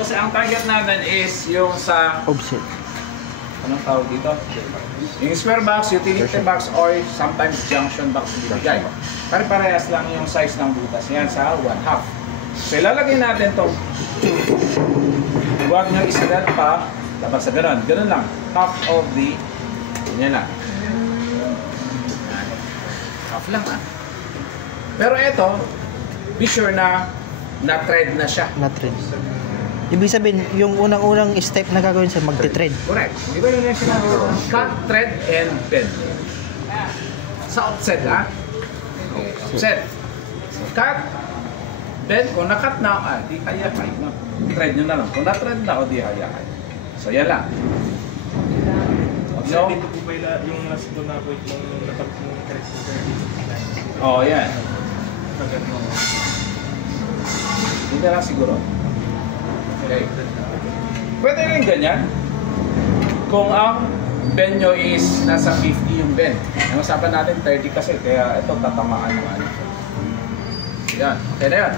Kasi ang target natin is yung sa Offset. anong tawag dito? Yung square box, utility box, or sometimes junction box bibigay. Pare-parehas lang yung size ng butas. Yan sa 1/2. So ilalagay natin itong huwag nyo isagat pa dapat sa ganun. Ganun lang. Half of the yan lang. Half lang ah. Pero ito, be sure na na-thread na siya. Na-thread. Ibig sabihin, yung unang-unang step na gagawin sa magti-thread. Correct. Di ba yun yung sinabi ko? Cut, thread, and bend. Sa offset, ha? Offset. Cut, bend. Kung na-cut na, di hayakay. No? Thread nyo na lang. Kung na-thread na, di hayakay. So, yan lang. So, dito po ba yung last ko na po yung natapos ng Christ? Oo, yan. Hindi lang siguro. Okay. Pwede rin ganyan. Kung ang bend nyo is nasa 50 yung bend. Ang usapan natin 30 kasi, kaya ito tatamaan ng ano. Yan. Okay na yan.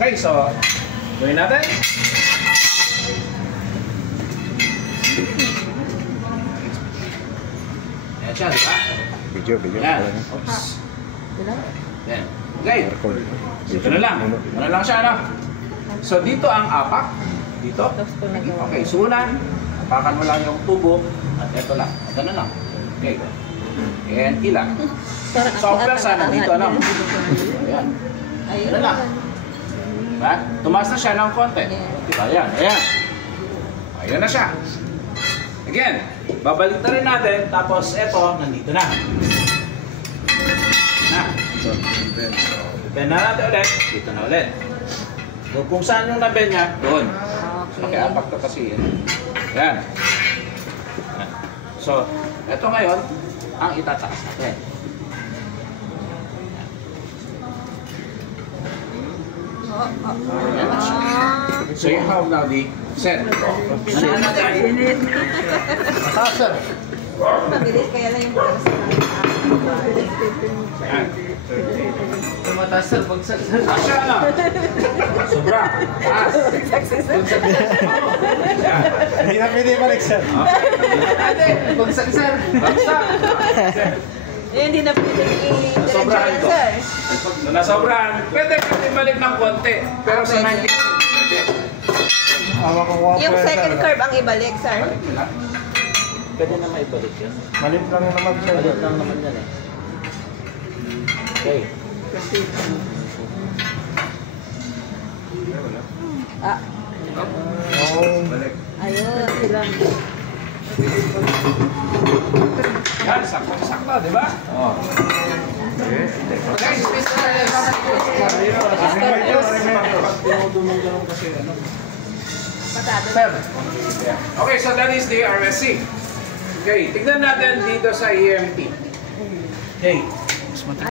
Okay, so gawin natin. Ayan siya, di ba? Video. Yan. Oops. Yan. Okay. Dito na lang. Ano lang siya, ano? So, dito ang apak. Dito. Okay, sunan. Apakan mo lang yung tubo. At ito lang. Ito na lang. Okay. And ilang. So, first, dito lang. Ayan. Ito na lang. Diba? Tumaas na siya ng konti. Diba? Ayan. Ayan. Ayan na siya. Again, babalik na rin natin. Tapos, ito, nandito na. Bend na natin ulit. Dito na ulit. So, kung saan yung na-bend niya, doon. Okay, apak to kasi yun. Yan. So, ito ngayon, ang itataas natin. Yan na siya. So, you have now the set. Mataas, sir. Mabilis kaya lang yung bukas Yan. Tumataas sir, bagsak sir. Asya na. Sobra. Taas. Hindi na pwede balik, sir. Ate, bagsak sir. Bagsak. Eh, hindi na pwede Nasobrahan ko. sir. Nasobrahan. Pwede balik ng konti. Pero sa 90%. Yung second curve ang ibalik, sir. Balik mo lang. Pwede na maibalik yun. Malit lang naman, sir. Malit lang naman yan eh. Okay. Ah, Balik. ayun. Ilang. Yan, sakto, di ba? Oo. Okay, space na tayo. Patado. Okay, so that is the RSC. Okay, tignan natin dito sa EMT. Okay.